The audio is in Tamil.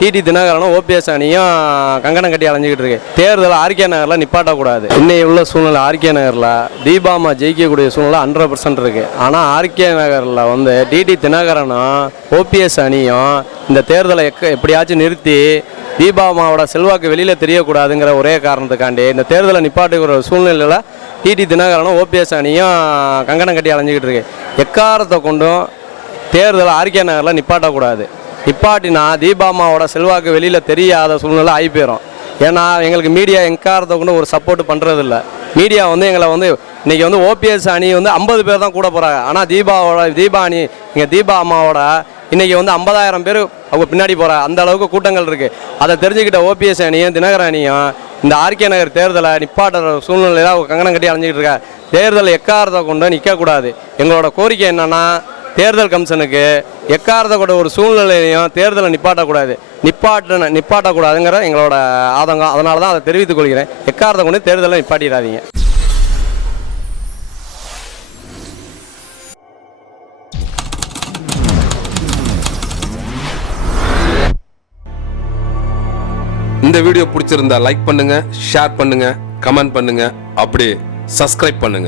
டிடி தினகரனும் ஓபிஎஸ் அணியும் கங்கணம் கட்டி அலைஞ்சிக்கிட்டு இருக்கு. தேர்தல் ஆர்கே நகரில் நிப்பாட்டக்கூடாது. இன்னைக்கு உள்ள சூழ்நிலை ஆர்கே நகரில் தீபாமா ஜெயிக்கக்கூடிய சூழ்நிலை ஹண்ட்ரட் பர்சன்ட் இருக்கு. ஆனால் ஆர்கே நகரில் வந்து டிடி தினகரனும் ஓபிஎஸ் அணியும் இந்த தேர்தலை எக்க எப்படியாச்சும் நிறுத்தி தீபாமாவோட செல்வாக்கு வெளியில் தெரியக்கூடாதுங்கிற ஒரே காரணத்துக்காண்டி இந்த தேர்தலை நிப்பாட்டுகிற சூழ்நிலையில் டிடி தினகரனும் ஓபிஎஸ் அணியும் கங்கணம் கட்டி அலைஞ்சிக்கிட்டு இருக்கு. எக்காரத்தை கொண்டும் தேர்தல் ஆர்கே நகரில் நிப்பாட்டக்கூடாது. நிப்பாட்டினா தீபாமாவோட செல்வாக்கு வெளியில் தெரியாத சூழ்நிலை ஆகி போயிடும் ஏன்னா எங்களுக்கு மீடியா எக்காரத்தை கொண்டு ஒரு சப்போர்ட் பண்ணுறதில்ல மீடியா வந்து எங்களை வந்து இன்றைக்கி வந்து ஓபிஎஸ் அணி வந்து ஐம்பது பேர் தான் கூட போகிறாங்க ஆனால் தீபாவோட தீபா அணி இங்கே தீபா அம்மாவோட இன்னைக்கு வந்து ஐம்பதாயிரம் பேர் அவங்க பின்னாடி போகிற அந்த அளவுக்கு கூட்டங்கள் இருக்குது அதை தெரிஞ்சுக்கிட்ட ஓபிஎஸ் அணியும் தினகர அணியும் இந்த ஆர்கே நகர் தேர்தலை நிப்பாட்டுற சூழ்நிலையில் அவங்க கங்கணம் கட்டி அலைஞ்சிக்கிட்டு இருக்கா தேர்தல் எக்காரத்தை கொண்டு நிற்கக்கூடாது எங்களோட கோரிக்கை என்னென்னா தேர்தல் கமிஷனுக்கு எக்காரத கூட ஒரு சூழ்நிலையிலையும் தேர்தலை நிப்பாட்டக்கூடாது. நிப்பாட்ட நிப்பாட்டக்கூடாதுங்கிற எங்களோட ஆதங்கம். அதனால தான் அதை தெரிவித்துக் கொள்கிறேன். எக்காரத கொண்டு தேர்தலை நிப்பாட்டிடாதீங்க. இந்த வீடியோ பிடிச்சிருந்தா லைக் பண்ணுங்க ஷேர் பண்ணுங்க கமெண்ட் பண்ணுங்க அப்படியே சப்ஸ்கிரைப் பண்ணுங்க.